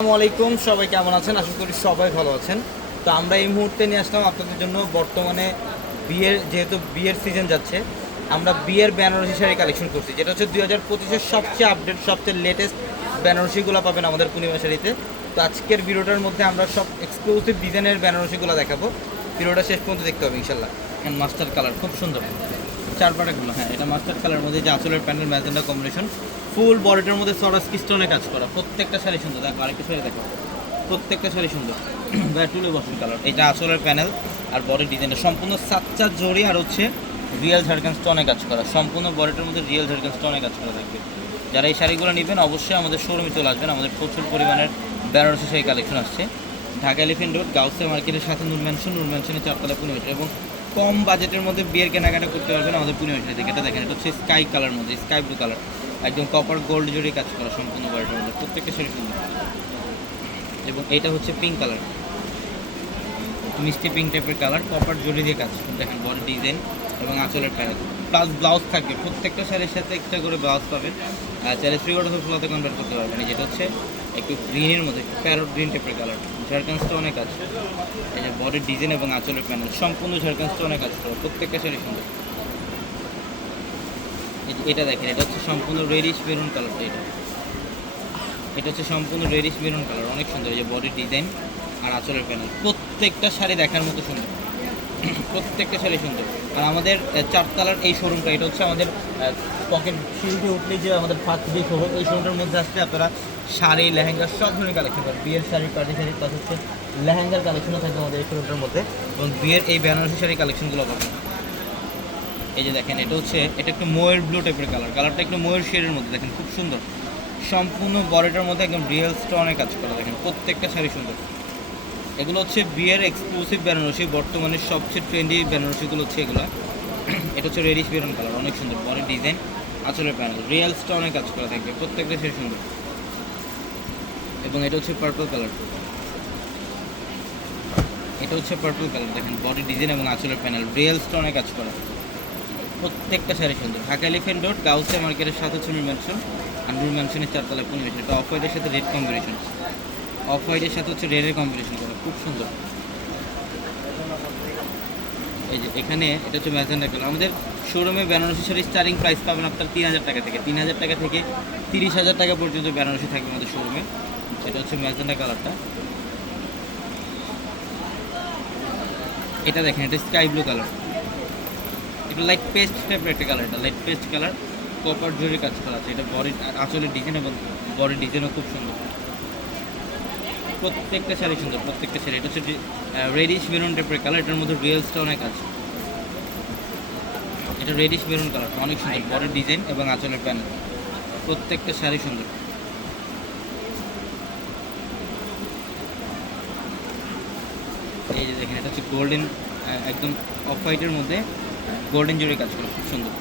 আসসালামু আলাইকুম, সবাই কেমন আছেন? আশা করি সবাই ভালো আছেন। তো আমরা এই মুহূর্তে নিয়ে আসলাম আপনাদের জন্য বর্তমানে বিয়ের, যেহেতু বিয়ের সিজন যাচ্ছে, আমরা বিয়ের বেনারসি শাড়ি কালেকশন করছি, যেটা হচ্ছে দুই হাজার পঁচিশের সবচেয়ে আপডেট সবচেয়ে লেটেস্ট বেনারসিগুলো পাবেন আমাদের পূর্ণিমা শাড়িতে। তো আজকের ভিডিওটার মধ্যে আমরা সব এক্সক্লুসিভ ডিজাইনের বেনারসিগুলো দেখাবো। ভিডিওটা শেষ পর্যন্ত দেখতে হবে ইনশাল্লাহ মাস্টার কালার খুব সুন্দর। চার পাটাগুলো হ্যাঁ এটা মাস্টার কালার মধ্যে যে আঁচলের প্যান্টের ম্যাজেন্ডা কম্বিনেশন ফুল বডিটার মধ্যে সরাস কিস্টনে কাজ করা। প্রত্যেকটা শাড়ি সুন্দর। দেখো, আরেকটা শাড়ি দেখো। প্রত্যেকটা শাড়ি সুন্দর। ব্যাটুলে বসুন কালার এটা আঁচলের প্যানেল আর বডি ডিজাইনটা সম্পূর্ণ সাতচা জড়ি আর হচ্ছে রিয়েল ঝাড়খান স্টোনে কাজ করা। সম্পূর্ণ বডিটার মধ্যে রিয়েল ঝাড়খান স্টোনে কাজ করা থাকবে। যারা এই শাড়িগুলো নেবেন, অবশ্যই আমাদের শোরুমে চলে আসবেন। আমাদের প্রচুর পরিমাণের বেনারসি শাড়ি কালেকশন আসছে। ঢাকা এলিফেন্ট রোড গাউসে মার্কেটের সাথে নূর ম্যানশন চারতলা পূর্ণিমা এবং কম বাজেটের মধ্যে বিয়ের কেনাকাটা করতে পারবেন আমাদের পূর্ণিমা শাড়ি থেকে এটা দেখেন, এটা হচ্ছে স্কাই কালার মধ্যে, স্কাই ব্লু কালার। একদম কপার গোল্ড জড়িয়ে কাজ করা সম্পূর্ণ বাড়িটার মধ্যে। প্রত্যেকটা শাড়ি সুন্দর। এবং এটা হচ্ছে পিঙ্ক কালার মিষ্টি পিঙ্ক টাইপের কালার কপার জড়ি দিয়ে কাজ দেখেন, বডি ডিজাইন এবং আঁচলের প্যানেল প্লাস ব্লাউজ থাকবে। প্রত্যেকটা শাড়ির সাথে একটা করে ব্লাউজ পাবেন। চাইলে থ্রি কোয়ার্টার ফ্লোতে কনভার্ট করতে পারবেন। যেটা হচ্ছে একটু গ্রিনের মধ্যে প্যারোট গ্রিন টাইপের কালার ঝাড়খান্সটা অনেক আছে। এই যে বডির ডিজাইন এবং আঁচলের প্যানেল সম্পূর্ণ ঝাড়খান্সটা অনেক আছে। প্রত্যেকটা শাড়ি সুন্দর এটা দেখেন, এটা হচ্ছে সম্পূর্ণ রেডিশ মেরুন কালারটা এটা। এটা হচ্ছে সম্পূর্ণ রেডিশ মেরুন কালার অনেক সুন্দর। এই যে বডির ডিজাইন আর আঁচলের প্যানেল প্রত্যেকটা শাড়ি দেখার মতো সুন্দর। প্রত্যেকটা শাড়ি সুন্দর। আর আমাদের চারতলার এই শোরুমটা এটা হচ্ছে আমাদের পকেট সিঁড়িতে উঠলে যে আমাদের ফার্স্ট যে শোরুম এই শোরুমটার মধ্যে আসলে আপনারা শাড়ি, লেহেঙ্গা সব ধরনের কালেকশন পাবেন বিয়ের শাড়ি পার্টি শাড়ি প্লাস হচ্ছে লেহেঙ্গার কালেকশনও থাকবে আমাদের এই মধ্যে। এবং বিয়ের এই বেনারসি শাড়ি কালেকশনগুলো পাবেন এই যে দেখেন, এটা হচ্ছে, এটা একটু ময়ের ব্লু টাইপের কালার কালারটা একটু ময়ের শেডের মধ্যে, দেখেন খুব সুন্দর। সম্পূর্ণ বডিটার মধ্যে একদম রিয়েল স্টোনে কাজ করা, দেখেন প্রত্যেকটা শাড়ি সুন্দর। এগুলো হচ্ছে বিয়ের এক্সক্লুসিভ বেনারসি, বর্তমানে সবচেয়ে ট্রেন্ডি বেনারসিগুলো হচ্ছে এগুলো। এটা হচ্ছে রেডিশ বেরন কালার অনেক সুন্দর। বডি ডিজাইন আঁচলের প্যানেল রিয়েল স্টোনে কাজ করা থাকবে, প্রত্যেকটা শাড়ি সুন্দর। এবং এটা হচ্ছে পার্পল কালার এটা হচ্ছে পার্পল কালার দেখেন বডি ডিজাইন এবং আঁচলের প্যানেল রিয়েল স্টোনে কাজ করা। প্রত্যেকটা শাড়ি সুন্দর। ঢাকা এলিফেন্ট রোড গাউসে মার্কেটের সাথে হচ্ছে ম্যানশন আর নূর ম্যানশনের চারতলা পরিবেশ এটা অফ হোয়াইটের সাথে রেড কম্বিনেশন অফ হোয়াইটের সাথে হচ্ছে রেডের কম্বিনেশন করা। খুব সুন্দর। এই যে এখানে এটা হচ্ছে ম্যাজেন্ডা কালার আমাদের শোরুমে বেনারসি শাড়ির স্টার্টিং প্রাইস পাবেন আপনার তিন হাজার টাকা থেকে। তিন হাজার টাকা থেকে তিরিশ হাজার টাকা পর্যন্ত বেনারসি থাকবে আমাদের শোরুমে এটা হচ্ছে ম্যাজেন্ডা কালারটা। এটা দেখেন এটা স্কাই ব্লু কালার এটা লাইট পেস্ট টাইপের একটা কালার এটা লাইট পেস্ট কালার কপার জরি কাজ করা আছে এটা বডি আঁচলের ডিজাইন এবং বডি ডিজাইনও খুব সুন্দর। প্রত্যেকটা শাড়ি সুন্দর প্রত্যেকটা শাড়ি। এটা হচ্ছে রেডিশ মেরুন টাইপের কালার এটার মধ্যে রিয়েলসটা অনেক আছে। এটা রেডিশ মেরুন কালার অনেক সুন্দর। বডির ডিজাইন এবং আঁচলের প্যানেল প্রত্যেকটা শাড়ি সুন্দর। এই যে দেখেন, এটা হচ্ছে গোল্ডেন একদম অফ হোয়াইটের মধ্যে গোল্ডেন জুড়ে কাজ করে, খুব সুন্দর।